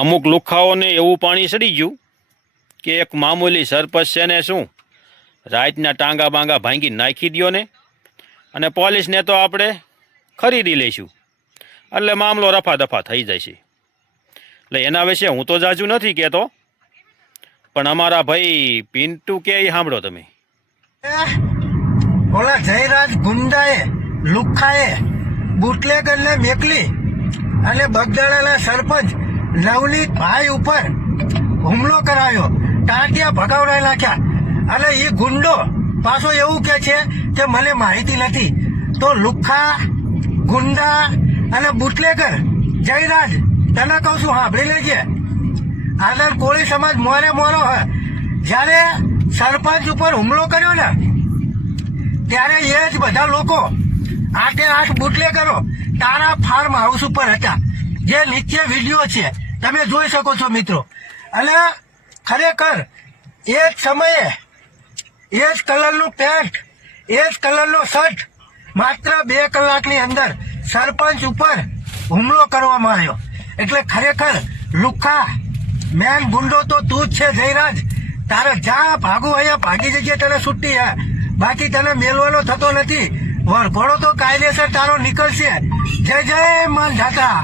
અમુક લુખાઓને એવું પાણી ચડી ગયું કે એક મામૂલી સરપંચ છે ને શું રાતના ટાંગા બાંગા ભાંગી નાખી દો ને અને પોલીસને તો આપણે ખરીદી લઈશું એટલે મામલો રફા દફા થઈ જાય છે. એટલે એના વિશે હું તો જાજુ નથી કહેતો, પણ અમારા ભાઈ પિન્ટુ કે એ સાંભળો તમે. ઓલા જયરાજ ગુંડાએ લુખાએ બુટલેગરને મેકલી અને બગદાણાના સરપંચ નવનીત ભાઈ ઉપર હુમલો કરાયો, ટાંટિયા ભગાવડાઈ નાખ્યા. અને એ ગુંડો પાછો એવું કે છે કે મને માહિતી નથી. તો લુખ્ખા, ગુંડા અને બુટલેગર જયરાજ, તને કહું છું સાંભળી લેજે. આદર કોળી સમાજ મોરે મોરો હોય. જયારે સરપંચ ઉપર હુમલો કર્યો ને ત્યારે એ જ બધા લોકો 8 બુટલેગરો તારા ફાર્મ હાઉસ ઉપર હતા, જે નીચે વિડીયો છે તમે જોઈ શકો છો મિત્રો. અને ખરેખર એ જ સમયે એ જ કલરનું પેન્ટ, એ જ કલરનો શર્ટ, માત્ર 2 કલાકની અંદર સરપંચ ઉપર હુમલો કરવામાં આવ્યો. એટલે ખરેખર લુખ્ખા મેન ગુંડો તો તું જ છે જયરાજ. તારે જ્યાં ભાગવું અહીંયા ભાગી જજે, તને છૂટી હે, બાકી તને મેલવાનો થતો નથી. વરઘોડો તો કાયદેસર તારો નીકળશે. જય જય માન ધાતા.